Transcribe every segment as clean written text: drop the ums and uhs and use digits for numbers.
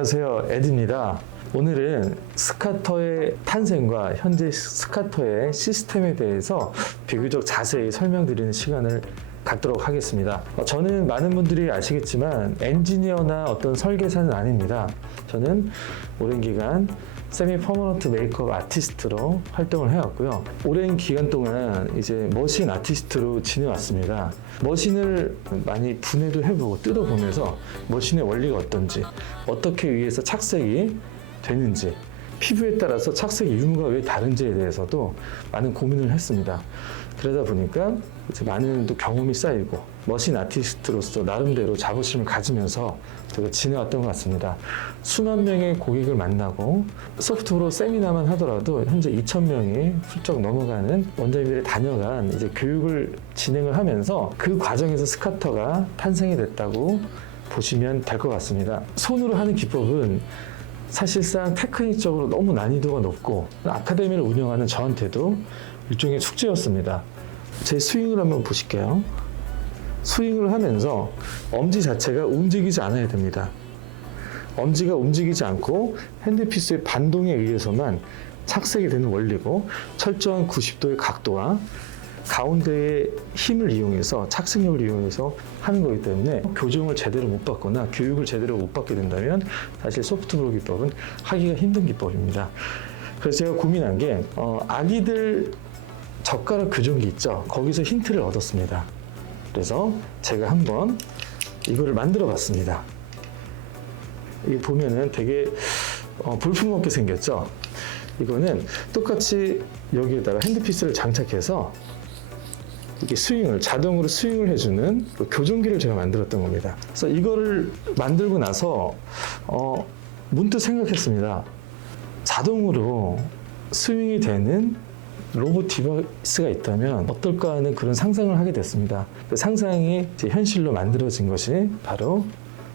안녕하세요, 에드입니다. 오늘은 스카터의 탄생과 현재 스카터의 시스템에 대해서 비교적 자세히 설명드리는 시간을 갖도록 하겠습니다. 저는 많은 분들이 아시겠지만 엔지니어나 어떤 설계사는 아닙니다. 저는 오랜 기간 세미 퍼머넌트 메이크업 아티스트로 활동을 해왔고요. 오랜 기간 동안 이제 머신 아티스트로 지내왔습니다. 머신을 많이 분해도 해보고 뜯어보면서 머신의 원리가 어떤지, 어떻게 위에서 착색이 되는지, 피부에 따라서 착색 유무가 왜 다른지에 대해서도 많은 고민을 했습니다. 그러다 보니까 이제 많은 또 경험이 쌓이고 머신 아티스트로서 나름대로 자부심을 가지면서 제가 지내왔던 것 같습니다. 수만 명의 고객을 만나고 소프트웨어 세미나만 하더라도 현재 2,000명이 훌쩍 넘어가는 원장님들이 다녀간 이제 교육을 진행을 하면서 그 과정에서 스카터가 탄생이 됐다고 보시면 될 것 같습니다. 손으로 하는 기법은 사실상 테크닉적으로 너무 난이도가 높고 아카데미를 운영하는 저한테도 일종의 숙제였습니다. 제 스윙을 한번 보실게요. 스윙을 하면서 엄지 자체가 움직이지 않아야 됩니다. 엄지가 움직이지 않고 핸드피스의 반동에 의해서만 착색이 되는 원리고, 철저한 90도의 각도와 가운데의 힘을 이용해서, 착색력을 이용해서 하는 거기 때문에 교정을 제대로 못 받거나 교육을 제대로 못 받게 된다면 사실 소프트웨어 기법은 하기가 힘든 기법입니다. 그래서 제가 고민한 게 아기들 젓가락 교정기 있죠? 거기서 힌트를 얻었습니다. 그래서 제가 한번 이거를 만들어 봤습니다. 이게 보면은 되게 볼품없게 생겼죠? 이거는 똑같이 여기에다가 핸드피스를 장착해서 이게 자동으로 스윙을 해주는 교정기를 제가 만들었던 겁니다. 그래서 이거를 만들고 나서 문득 생각했습니다. 자동으로 스윙이 되는 로봇 디바이스가 있다면 어떨까 하는 그런 상상을 하게 됐습니다. 그 상상이 이제 현실로 만들어진 것이 바로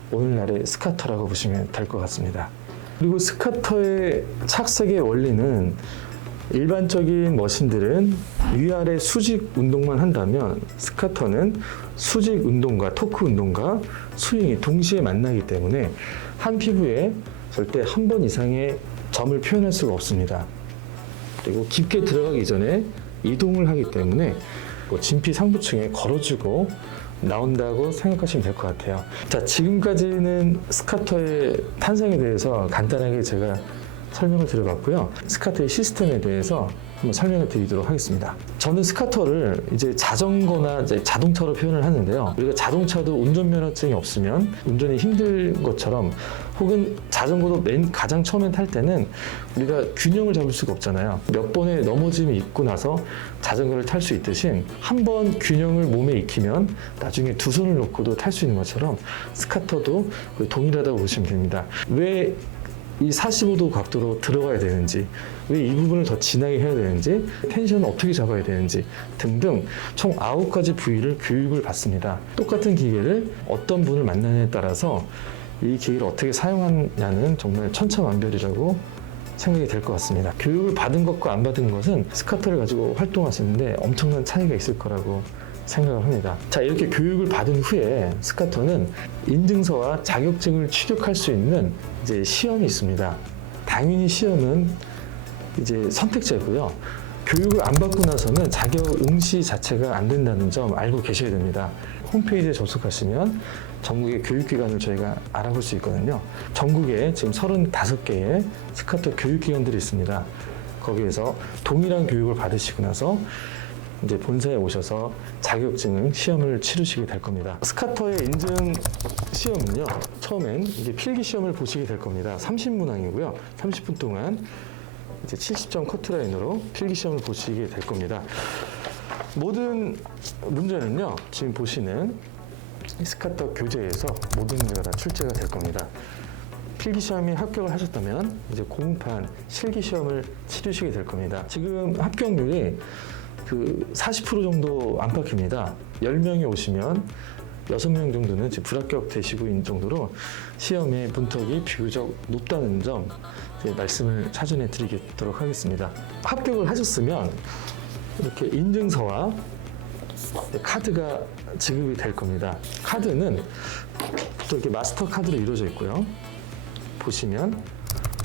오늘날의 스카터라고 보시면 될 것 같습니다. 그리고 스카터의 착색의 원리는 일반적인 머신들은 위아래 수직 운동만 한다면 스카터는 수직 운동과 토크 운동과 스윙이 동시에 만나기 때문에 한 피부에 절대 한 번 이상의 점을 표현할 수가 없습니다. 그리고 깊게 들어가기 전에 이동을 하기 때문에 진피 상부층에 걸어주고 나온다고 생각하시면 될 것 같아요. 자, 지금까지는 스카터의 탄생에 대해서 간단하게 제가 설명을 드려봤고요. 스카터의 시스템에 대해서 한번 설명을 드리도록 하겠습니다. 저는 스카터를 이제 자전거나 이제 자동차로 표현을 하는데요. 우리가 자동차도 운전면허증이 없으면 운전이 힘든 것처럼, 혹은 자전거도 가장 처음에 탈 때는 우리가 균형을 잡을 수가 없잖아요. 몇 번의 넘어짐이 있고 나서 자전거를 탈 수 있듯이 한 번 균형을 몸에 익히면 나중에 두 손을 놓고도 탈 수 있는 것처럼 스카터도 동일하다고 보시면 됩니다. 왜 이 45도 각도로 들어가야 되는지, 왜 이 부분을 더 진하게 해야 되는지, 텐션을 어떻게 잡아야 되는지 등등 총 9가지 부위를 교육을 받습니다. 똑같은 기계를 어떤 분을 만나느냐에 따라서 이 기계를 어떻게 사용하냐는 정말 천차만별이라고 생각이 될 것 같습니다. 교육을 받은 것과 안 받은 것은 스카터를 가지고 활동하시는데 엄청난 차이가 있을 거라고 생각을 합니다. 자, 이렇게 교육을 받은 후에 스카터는 인증서와 자격증을 취득할 수 있는 이제 시험이 있습니다. 당연히 시험은 이제 선택제고요. 교육을 안 받고 나서는 자격 응시 자체가 안 된다는 점 알고 계셔야 됩니다. 홈페이지에 접속하시면 전국의 교육기관을 저희가 알아볼 수 있거든요. 전국에 지금 35개의 스카터 교육기관들이 있습니다. 거기에서 동일한 교육을 받으시고 나서 이제 본사에 오셔서 자격증 시험을 치르시게 될 겁니다. 스카터의 인증 시험은요, 처음엔 이제 필기 시험을 보시게 될 겁니다. 30문항이고요. 30분 동안 이제 70점 커트라인으로 필기 시험을 보시게 될 겁니다. 모든 문제는요, 지금 보시는 스카터 교재에서 모든 문제가 다 출제가 될 겁니다. 필기 시험에 합격을 하셨다면 이제 공판 실기 시험을 치르시게 될 겁니다. 지금 합격률이 40% 정도 안팎입니다. 10명이 오시면 6명 정도는 불합격 되시고 있는 정도로 시험의 문턱이 비교적 높다는 점 말씀을 사전에 드리도록 하겠습니다. 합격을 하셨으면 이렇게 인증서와 카드가 지급이 될 겁니다. 카드는 또 이렇게 마스터 카드로 이루어져 있고요. 보시면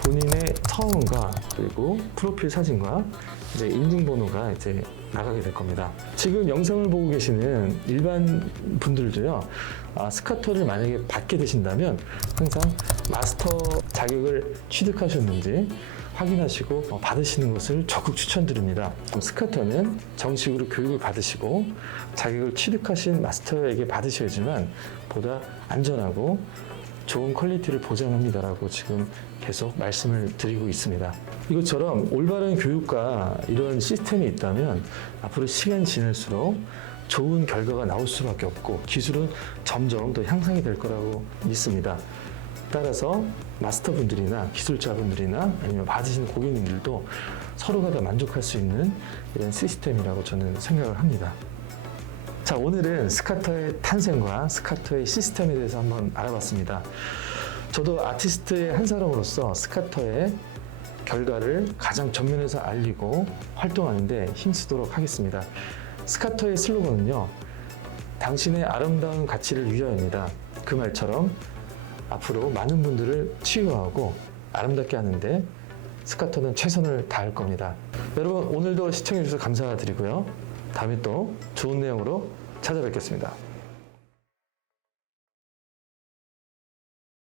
본인의 성함과 그리고 프로필 사진과 이제 인증번호가 이제 나가게 될 겁니다. 지금 영상을 보고 계시는 일반 분들도요, 스카터를 만약에 받게 되신다면 항상 마스터 자격을 취득하셨는지 확인하시고 받으시는 것을 적극 추천드립니다. 스카터는 정식으로 교육을 받으시고 자격을 취득하신 마스터에게 받으셔야지만 보다 안전하고 좋은 퀄리티를 보장합니다라고 지금 계속 말씀을 드리고 있습니다. 이것처럼 올바른 교육과 이런 시스템이 있다면 앞으로 시간이 지날수록 좋은 결과가 나올 수밖에 없고 기술은 점점 더 향상이 될 거라고 믿습니다. 따라서 마스터분들이나 기술자분들이나 아니면 받으시는 고객님들도 서로가 다 만족할 수 있는 이런 시스템이라고 저는 생각을 합니다. 자, 오늘은 스카터의 탄생과 스카터의 시스템에 대해서 한번 알아봤습니다. 저도 아티스트의 한 사람으로서 스카터의 결과를 가장 전면에서 알리고 활동하는데 힘쓰도록 하겠습니다. 스카터의 슬로건은요, 당신의 아름다운 가치를 위하여입니다. 그 말처럼 앞으로 많은 분들을 치유하고 아름답게 하는데 스카터는 최선을 다할 겁니다. 여러분, 오늘도 시청해 주셔서 감사드리고요. 다음에 또 좋은 내용으로 찾아뵙겠습니다.